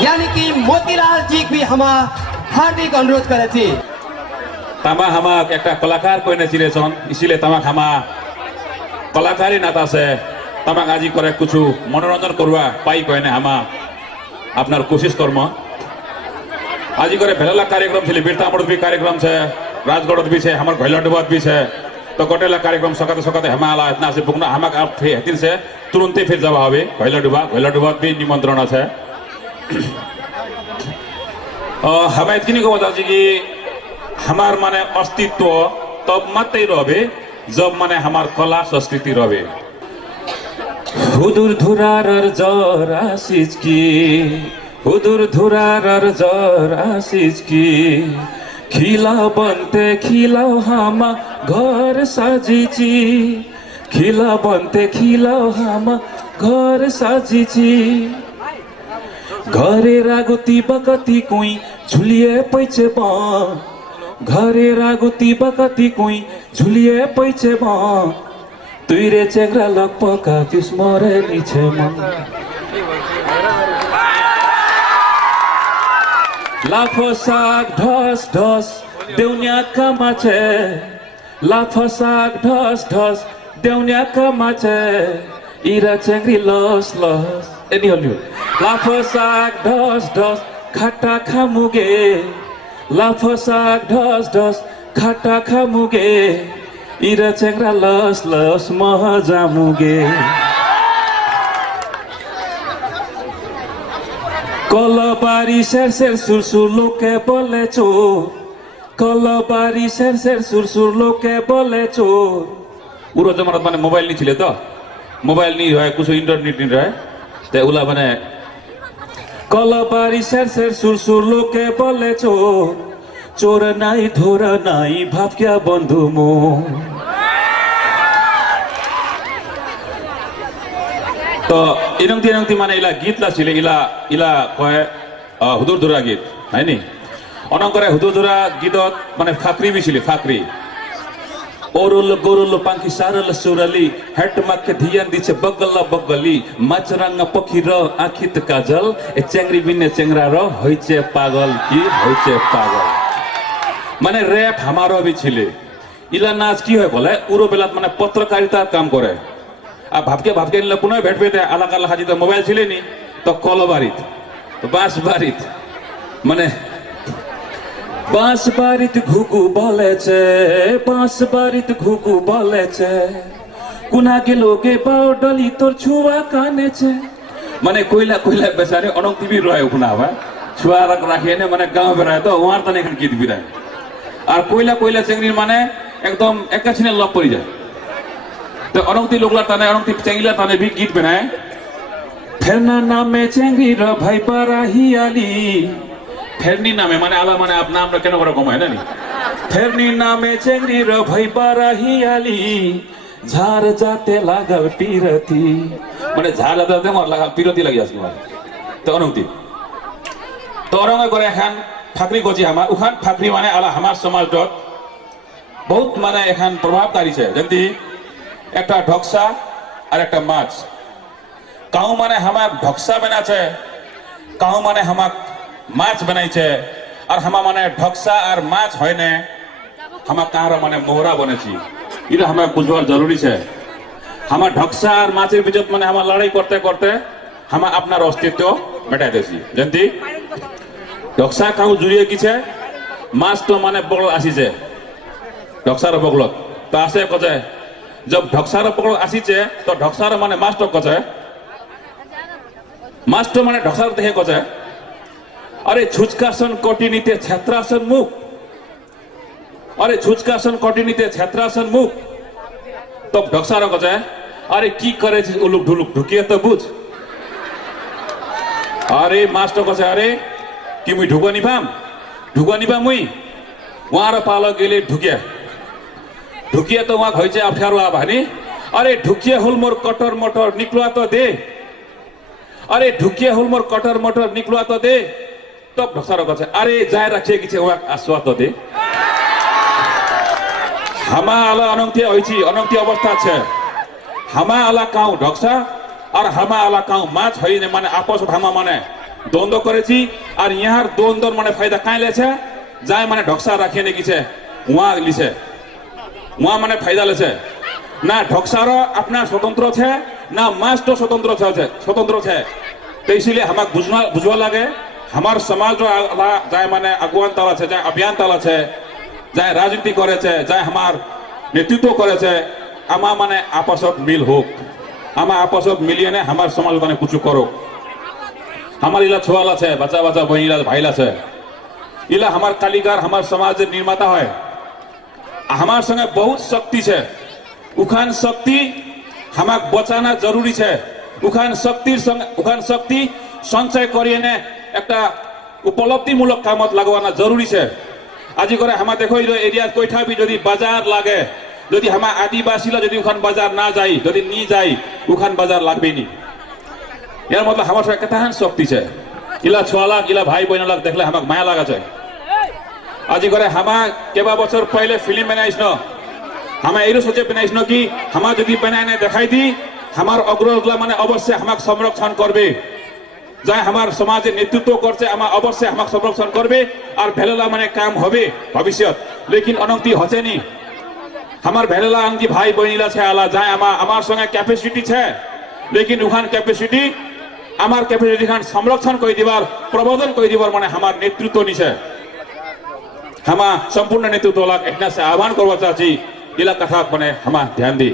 यानी कि मोतीलाल जी भी हम हार्दिक अनुरोध करे थी तामा हमा एक कलाकार कोई चिले इसलिए तमाक हमा कलाकारी नाता से तमाक आज करे कुछ मनोरंजन करवा पाई कहने हमा अपनार कोशिश कर्म आज करे भेला कार्यक्रम छे बीरतामोड़ भी कार्यक्रम है राजगढ़ भी है हमार घैलाडुबाद भी है तो गोटेला कार्यक्रम सकाते सकाते हमारा इतना से बुकना हमाक हेतिन से तुरंत फिर जावा हवे घैलाडुबाद भी निमंत्रण है हमें इतनी को बता कि हमार माने अस्तित्व तब मत रहे जब माने हमार कला संस्कृति रहे हुदुर धुरार जरा सिचकी हुदुर धुरार जरा सिचकी खिलाओ बनते खिलाओ हम घर साजिची खिलाओ बनते खिलाओ हम घर साजिची घरे रागुती बकती कुई झुलिए पैचे बा घरे रागुती बकती कुई झुलिए पैचे बा तुई रे चेंगरा लग पका तिस मरे नीचे मन लाफो साग ढस ढस देउन्या कामाचे लाफो साग ढस ढस देउन्या कामाचे इरा चेंगरी लस लस एनी हल्यो लाफो साग ढस ढस खाटा खामुगे लाफो साग ढस ढस खाटा खामुगे इरा चेंगरा लस लस मजा मुगे कलबारी शेर शेर सुरसुर लोके बोले चोर कलबारी शेर शेर सुरसुर लोके बोले चोर उरो जमानत माने मोबाइल नहीं छिले तो मोबाइल नहीं है कुछ इंटरनेट नहीं रहे ते उला माने कलबारी शेर शेर सुरसुर लोके बोले चोर चोर नाई धोरा नाई भाव क्या बंधु मो तो इनंगती माने इला गीत ला छिले इला कहे हुदुर धुरा गीत है नी अनंग करे हुदुर धुरा गीतत माने फाकरी भी छिले फाकरी ओरुल गोरुल पांकी सारल सुरली हेट मक्के धियान दिछे बगल्ला बगली माचरंग पखी र आखित काजल ए चेंगरी बिने चेंगरा र होइचे पागल की होइचे पागल माने रैप हमारो भी छिले इला नाच की है बोले उरो बेलात माने पत्रकारिता काम करे आ भाबके निले पुनः भेट पेते आलाका लाखाजी तो मोबाइल छिले नी तो कलबारित तो बांसबारित माने बांसबारित घुगु बोले छे बांसबारित घुगु बोले छे कुना के लोगे पाओ डली तोर छुआ काने छे माने कोइला कोइला बेचारे अनंग टीवी रहे कुना बा छुआ रख राखे ने माने गांव में रहे तो वहां तने एखन गीत बिराय और कोइला कोइला चेंगरी माने एकदम एकाछिने लप पड़ी जाए तो अनंती लोगला ताने अनंती चेंगीला ताने भी गीत बनाए फेरना नामे चेंगरी र भाई पराही आली फेरनी नामे माने आला माने आप नाम केन करे कमाय ना नी फेरनी नामे चेंगरी र भाई पराही आली झार जाते लागल पीरती माने झार जाते मर लागल पीरती लागि आसि तो अनंती तो अरंग करे एखान फाकरी गजी हमा उखान फाकरी माने आला हमार समाज डट बहुत माने एखान प्रभावकारी छे जंती একটা ঢকসা আর একটা মাছ কাউ মানে হামাক ঢকসা বানাছে কাউ মানে হামাক মাছ বানাইছে আর হামা মানে ঢকসা আর মাছ হয় না হামা কাহার মানে মোহরা বনেছি এটা হামা বুঝবার জরুরি আছে হামা ঢকসা আর মাছের বিজত মানে হামা লড়াই করতে করতে হামা আপনার অস্তিত্ব মেটাই দেছি জানতি ঢকসা কাউ জুড়িয়ে গিছে মাছ তো মানে বগল আসিছে ঢকসার বগলত তো আসে কছে जब ढक्सार पकड़ आसीचे तो ढक्सार माने मास्टर कचे मास्टर माने ढक्सार देहे कचे अरे छुचकासन कटिनीते छात्रासन मुख अरे छुचकासन कटिनीते छात्रासन मुख तब ढक्सार कचे अरे की करे उलुक ढुलुक ढुकिए तो बुझ अरे मास्टर कचे अरे कि मुई ढुका निभाम मुई वहां पालो गेले ढुकिया ढुकिया तो वहां होइचे अप्ठ्यारो आ भानी अरे ढुकिया हुल मोर कटर मटर निकलवा तो दे अरे ढुकिया हुल मोर कटर मटर निकलवा तो दे तब ढक्सारो कছে अरे जाय राखे किছে ওয়া आसवा तो दे हामा आला अनंती होइची अनंती अवस्था छे हामा आला काउ ढक्सा और हामा आला काउ माछ होइने माने आपस हामा माने দ্বন্দ্ব করেছি আর ইহার দ্বন্দ্বর মানে ফায়দা কাই লেছে যায় মানে ঢকসা রাখিয়ে নেগিছে উয়া লিছে উয়া মানে ফায়দা লেছে না ঢকসারও আপনার स्वतंत्र છે ना मास्टर स्वतंत्र છે तो इसलिए हमारे बुझवा लगे हमार समाज जाए माने अगुवान तला है जाए अभियान तला है जाए राजनीति करे जाए हमार नेतृत्व करे आमा माने आपसत मिल होक आमा आपसत मिलिए ने हमार समाज माने कुछ करो हमार इला छोवाला है बच्चा बच्चा बहिला भाईला है इला हमार कालीगर हमार समाज निर्माता है हमार संगे बहुत शक्ति है उखान शक्ति हमाक बचाना जरूरी है उखान शक्ति संचय करिए ने একটা উপলব্ধিমূলক কামত লাগवाना जरूरी है আজি করে हमार देखो एरिया कोईठा भी यदि बाजार लागे यदि हमार आदिवासी यदि उखान बाजार ना जाई यदि नी जाई उखान बाजार लागबे नी यार मतलब हमार संगे केताहान शक्ति है इला छोला इला भाई बहन लाग देखले हमाक माया लागा है আজি করে हमार केबा बছর पहले फिल्म बनाइस न हमें एरो सोचे बनाइस न कि हमार यदि बनाने देखाई दी हमार अग्रजला माने अवश्य हमाक संरक्षण करबे जाए हमार समाज नेतृत्व करছে আমার অবশ্যই আমাকে সংরক্ষণ করবে আর ভেলালা মানে কাম হবে ভবিষ্যৎ लेकिन অনন্তি হছেনি আমার ভেলালা আনকি ভাই বহিলা আছে আলা যায় আমার সঙ্গে ক্যাপাসিটি আছে लेकिन উখান ক্যাপাসিটি আমার ক্যাপাসিটি খান সংরক্ষণ করে দিবার প্রবর্তন করে দিবার মানে আমার নেতৃত্ব নিছে হামা সম্পূর্ণ নেতৃত্ব লাগ একটা से आह्वान करवा चाहছি इला कथा মানে হামা ध्यान दी